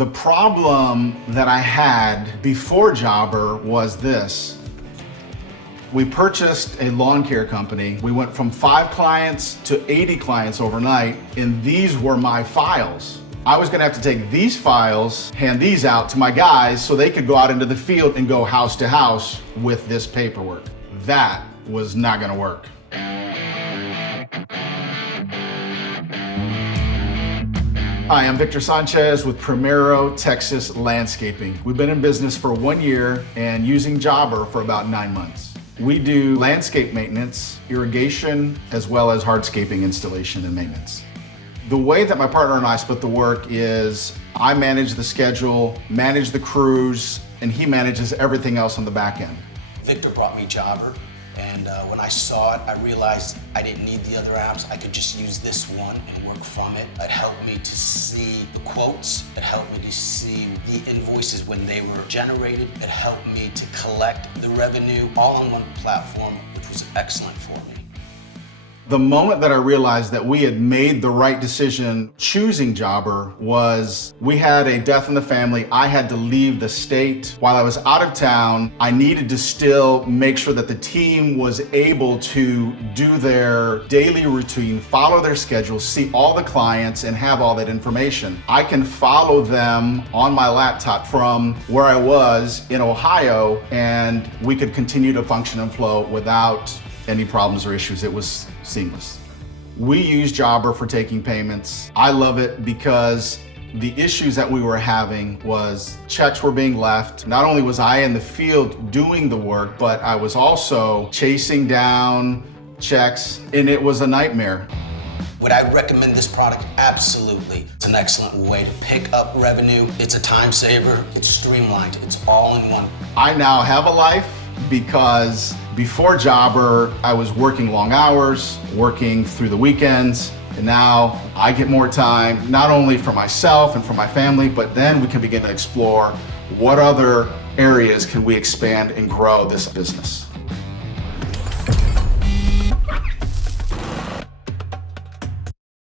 The problem that I had before Jobber was this. We purchased a lawn care company. We went from 5 clients to 80 clients overnight, and these were my files. I was gonna have to take these files, hand these out to my guys so they could go out into the field and go house to house with this paperwork. That was not gonna work. Hi, I'm Victor Sanchez with Primero TX Landscaping. We've been in business for 1 year and using Jobber for about 9 months. We do landscape maintenance, irrigation, as well as hardscaping installation and maintenance. The way that my partner and I split the work is I manage the schedule, manage the crews, and he manages everything else on the back end. Victor brought me Jobber, and when I saw it, I realized I didn't need the other apps. I could just use this one and work from it. It helped me to see the quotes. It helped me to see the invoices when they were generated. It helped me to collect the revenue all on one platform, which was excellent for me. The moment that I realized that we had made the right decision choosing Jobber was we had a death in the family. I had to leave the state. While I was out of town, I needed to still make sure that the team was able to do their daily routine, follow their schedule, see all the clients, and have all that information. I can follow them on my laptop from where I was in Ohio, and we could continue to function and flow without any problems or issues. It was seamless. We use Jobber for taking payments. I love it because the issues that we were having was checks were being left. Not only was I in the field doing the work, but I was also chasing down checks, and it was a nightmare. Would I recommend this product? Absolutely. It's an excellent way to pick up revenue. It's a time saver. It's streamlined. It's all in one. I now have a life because before Jobber, I was working long hours, working through the weekends, and now I get more time, not only for myself and for my family, but then we can begin to explore what other areas can we expand and grow this business.